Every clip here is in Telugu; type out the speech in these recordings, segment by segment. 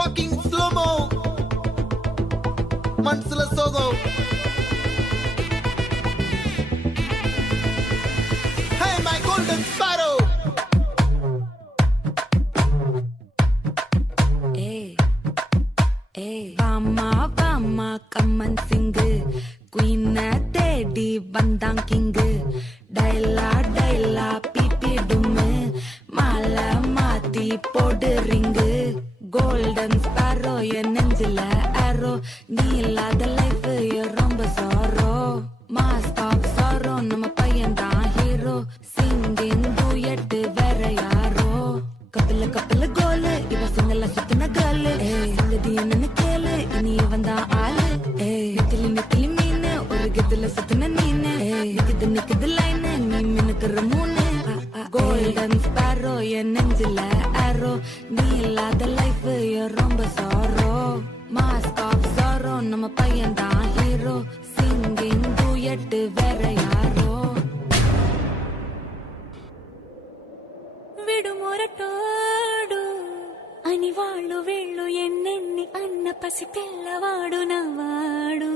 walking slow-mo, మనసుల సోగో. Hey my golden sparrow. Vama come and sing, queen teddy bandang king, daila pipi dum, mala mati pod ring, golden sparrow ye nenjila arrow, neela the life ye romba sorrow, mask of sorrow nama payan da hero, singing duet vera yaro, couple goal iva singala sutna girl, singadi enna kele ini vanda aale, nikili meene or gedla sutna neene, nikid line nee minakra moone, golden sparrow ye nenjila arrow, neela the life ye romba sorrow, mask of sorrow nama payan da hero, singing duet vera yaro. విడుమొరటోడు అని వాళ్ళు వీళ్ళు ఎన్నెన్ని అన్న పసి పిల్లవాడు నవ్వాడు.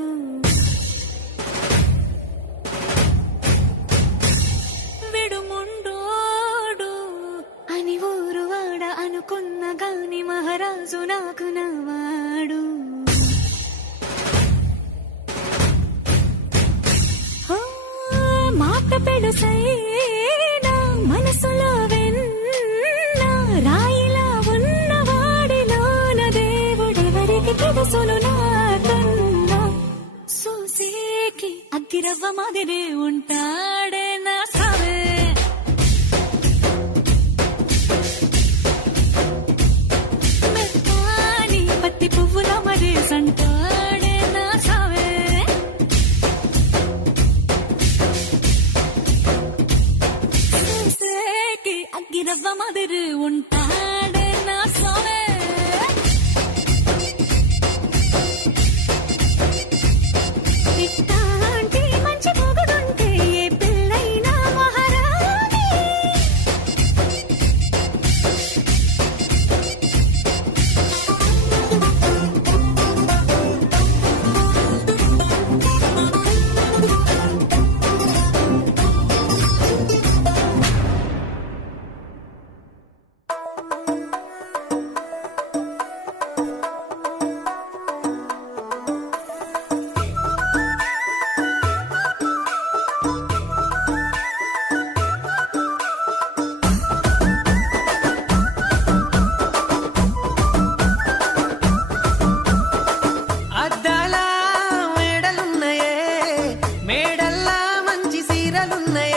విడుముండోడు అని ఊరు వాడ అనుకున్న గాని మహారాజు నాకు నవ్వాడు. మాట పెడుసైనా మనసులో రాయిలా ఉన్నవాడిలోన దేవుడెవరికి తెలుసును నాకన్నా, సూసేకి అగ్గిరవ్వ మాదిరే ఉంటాడే నా సావే. మెత్తాని పత్తి పువ్వుల మరే సంటాడే నా సావే. సూసేకి అగ్గిరవ్వ మాదిరి ఉంటాడే నా సావే. ఇట్టాంటి మంచి పొగుడుంటే ఏ పిల్లైనా మహారాణి. అద్దాల మేడలున్నాయే, మేడల్లా మంచి సీరలున్నాయే,